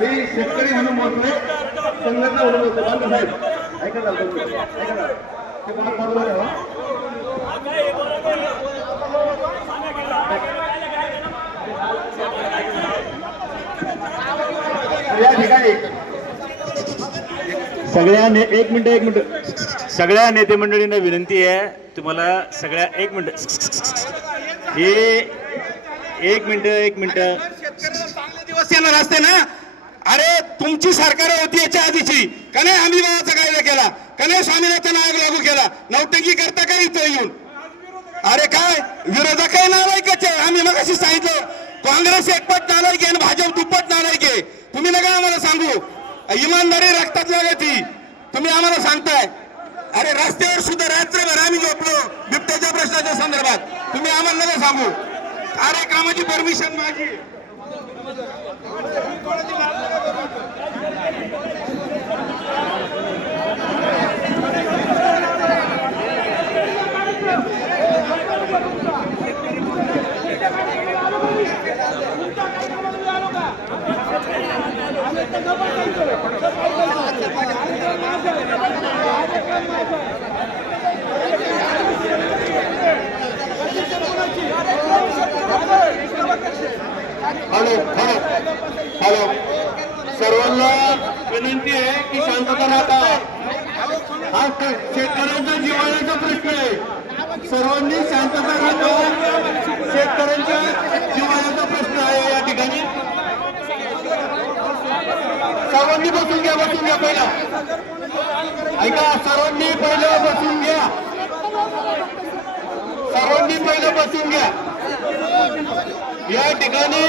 मी शेतकरी म्हणून बोलतोय, संघटना म्हणून बोलतोय. बांधव साहेब ऐका ना, ऐका ना, ते बात बरोबर आहे. या ठिकाणी एक मिनिट सगळ्या नेते मंडळींना विनंती आहे, तुम्हाला सगळ्या एक मिनिट शेतकऱ्याला चांगले दिवस येणार असते ना. अरे तुमची सरकार होती याच्या आधीची, का नाही आम्ही भावाचा कायदा केला, का नाही स्वामीनाथन आयोग लागू केला, नौटंकी करता का इथं येऊन? अरे काय विरोधक आहे नालायकच आहे. आम्ही मगाशी सांगितलं काँग्रेस एकपट नालायक आहे आणि भाजप दुप्पट नालायक आहे. तुम्ही नका आम्हाला सांगू इमानदारी रक्तात लागती, तुम्ही आम्हाला सांगताय. अरे रस्त्यावर सुद्धा रात्रभर आम्ही झोपलो बिबट्याच्या प्रश्नाच्या संदर्भात, तुम्ही आम्हाला नका सांगू. कार्यक्रमाची परमिशन माझी. हॅलो हॅलो हॅलो सर्वांना विनंती आहे की शांतता राखा. हा शेतकऱ्यांच्या जिव्हाळ्याचा प्रश्न आहे, सर्वांनी शांतता राखा. शेतकऱ्यांच्या जिव्हाळ्याचा प्रश्न आहे या ठिकाणी. सर्वांनी बसून घ्या पहिला. ऐका, सर्वांनी पहिलं बसून घ्या. या ठिकाणी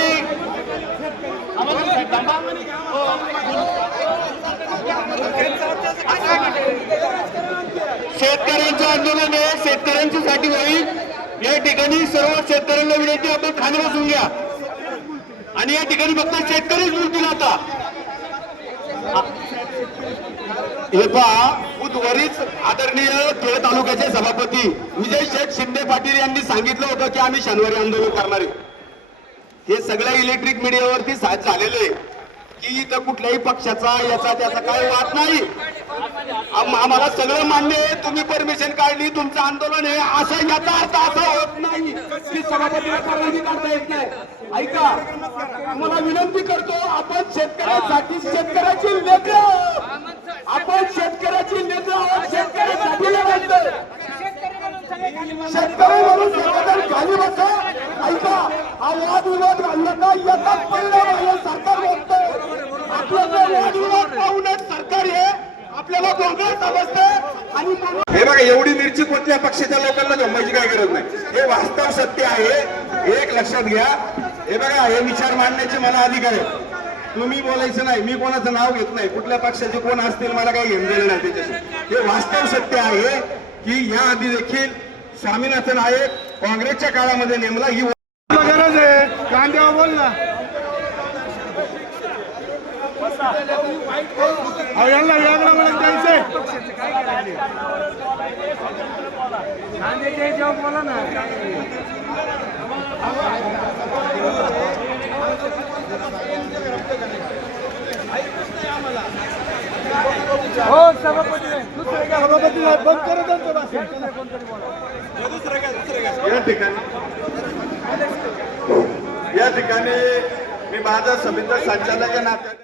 शेतकऱ्यांचं आंदोलन आहे, शेतकऱ्यांच्यासाठी होईल. या ठिकाणी सर्व शेतकऱ्यांना विनंती, आपण खाली बसून घ्या आणि या ठिकाणी फक्त शेतकरीच बोलतील. आता हे पहा, बुधवारीच आदरणीय खेड तालुक्याचे सभापती विजय शेठ शिंदे पाटील यांनी सांगितलं होतं की आम्ही शनिवारी आंदोलन करणार आहे. हे सगळ्या इलेक्ट्रिक मीडियावरती साज झालेलं आहे की इथं कुठल्याही पक्षाचा याचा त्याचा काही वाद नाही. आम्हाला सगळं मान्य आहे, तुम्ही परमिशन काढली, तुमचं आंदोलन आहे, असं याचा अर्थ असा होत नाही की सभापतीला परवानगी काढता येत नाही. ऐका, तुम्हाला विनंती करतो, आपण शेतकऱ्यांसाठी शेतकऱ्याची लेकरं, आपण शेतकऱ्याची लेकरं आहोत, शेतकऱ्यासाठी लढायचं. शेतकरी म्हणून समाधान खाली बसा. ऐका, हा वादविवाद घालला का याचाच परिणाम आहे. सरकार बघतंय आपल्याला वादविवाद पाहूनच सरकार हे आपल्याला गोंधळ समजते. आणि हे बघा, एवढी मिरची कोणत्या पक्षाच्या लोकांना जमवायची काय गरज नाही. हे वास्तव सत्य आहे, एक लक्षात घ्या. हे बघा, हे विचार मांडण्याचे मला अधिकार आहे. तुम्ही बोलायचं नाही, मी कोणाचं नाव घेत नाही, कुठल्या पक्षाचे कोण असतील मला काही घेऊन गेले नाही त्याच्याशी. हे वास्तव सत्य आहे की या आधी देखील स्वामीनाथन आयोग काँग्रेसच्या काळामध्ये नेमला. ही गरज आहे. कांद्यावर बोल ना. यांना वेगळं म्हणून द्यायचंय. बोला ना. हो सभापती बंद करत या ठिकाणी मी माझा समिती संचालक नात्याने